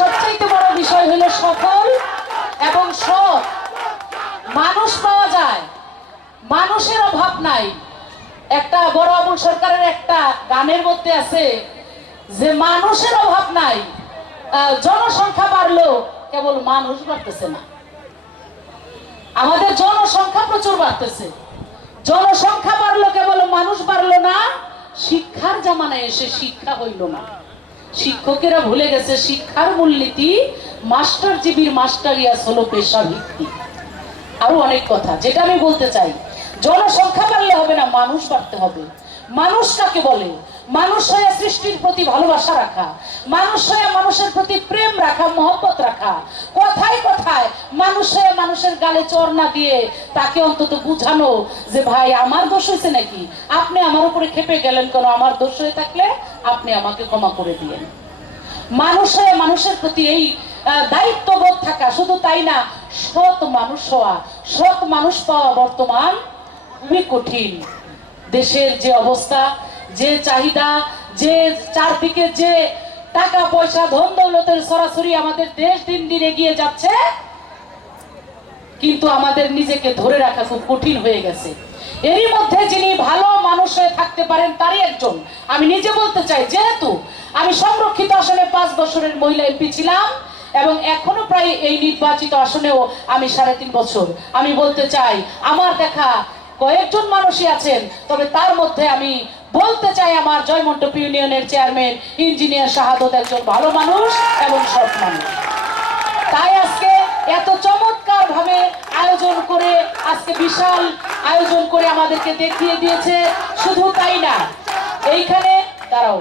সবচাইতে বড় বিষয় হলো সফল এবং সৎ। মানুষ পাওয়া যায়, মানুষের অভাব নাই। একটা বড় আবুল সরকারের একটা গানের মধ্যে আছে যে, মানুষের অভাব নাই জনসংখ্যা বাড়লো, কেবল মানুষ বাড়তেছে না। আমাদের জনসংখ্যা প্রচুর বাড়তেছে। জনসংখ্যা বাড়লো, কেবল মানুষ বাড়লো না, শিক্ষার জামানায় এসে শিক্ষা হইল না। শিক্ষকেরা ভুলে গেছে, শিক্ষার মূলনীতি মাস্টার জীবীর মাস্টারিয়াস হলো পেশা ভিত্তিক। আরও অনেক কথা, যেটা আমি বলতে চাই, জনসংখ্যা বাড়লে হবে না, মানুষ বাড়তে হবে। মানুষ কাকে বলে? মানুষ হয়ে সৃষ্টির প্রতি ভালোবাসা রাখা, মানুষ হয়ে মানুষের প্রতি প্রেম রাখা, মহব্বত রাখা। কথায় কথায় মানুষ হয়ে মানুষের গালে চর না দিয়ে তাকে অন্তত বুঝানো যে, ভাই, আমার দোষ হয়েছে নাকি? আপনি আমার উপরে খেপে গেলেন কেন? আমার দোষ হয়ে থাকলে আপনি আমাকে ক্ষমা করে দিয়েন। মানুষ হয়ে মানুষের প্রতি এই দায়িত্ববোধ থাকা শুধু তাই না, সৎ মানুষ হওয়া, সৎ মানুষ পাওয়া বর্তমান খুবই কঠিন। দেশের যে অবস্থা, যে চাহিদা, যে চারদিকে যে টাকা, পয়সা, ধন দৌলতের সরাসরি আমাদের দেশ দিন দিন এগিয়ে যাচ্ছে, কিন্তু আমাদের নিজেকে ধরে রাখা খুব কঠিন হয়ে গেছে। এরই মধ্যে যিনি ভালো মানুষ থাকতে পারেন তারই একজন। আমি নিজে বলতে চাই, যেহেতু আমি সংরক্ষিত আসনে পাঁচ বছরের মহিলা এমপি ছিলাম এবং এখনও প্রায় এই নির্বাচিত আসনেও আমি সাড়ে তিন বছর। আমি বলতে চাই, আমার দেখা কয়েকজন মানুষই আছেন, তবে তার মধ্যে আমি বলতে চাই আমার জয়মন্টপ ইউনিয়নের চেয়ারম্যান, ইঞ্জিনিয়ার শাহাদত একজন ভালো মানুষ এবং সৎ মানুষ। তাই আজকে এত চমৎকার ভাবে আয়োজন আজকে বিশাল আয়োজন করে আমাদেরকে দেখিয়ে দিয়েছে। শুধু তাই না এইখানে দাঁড়াও।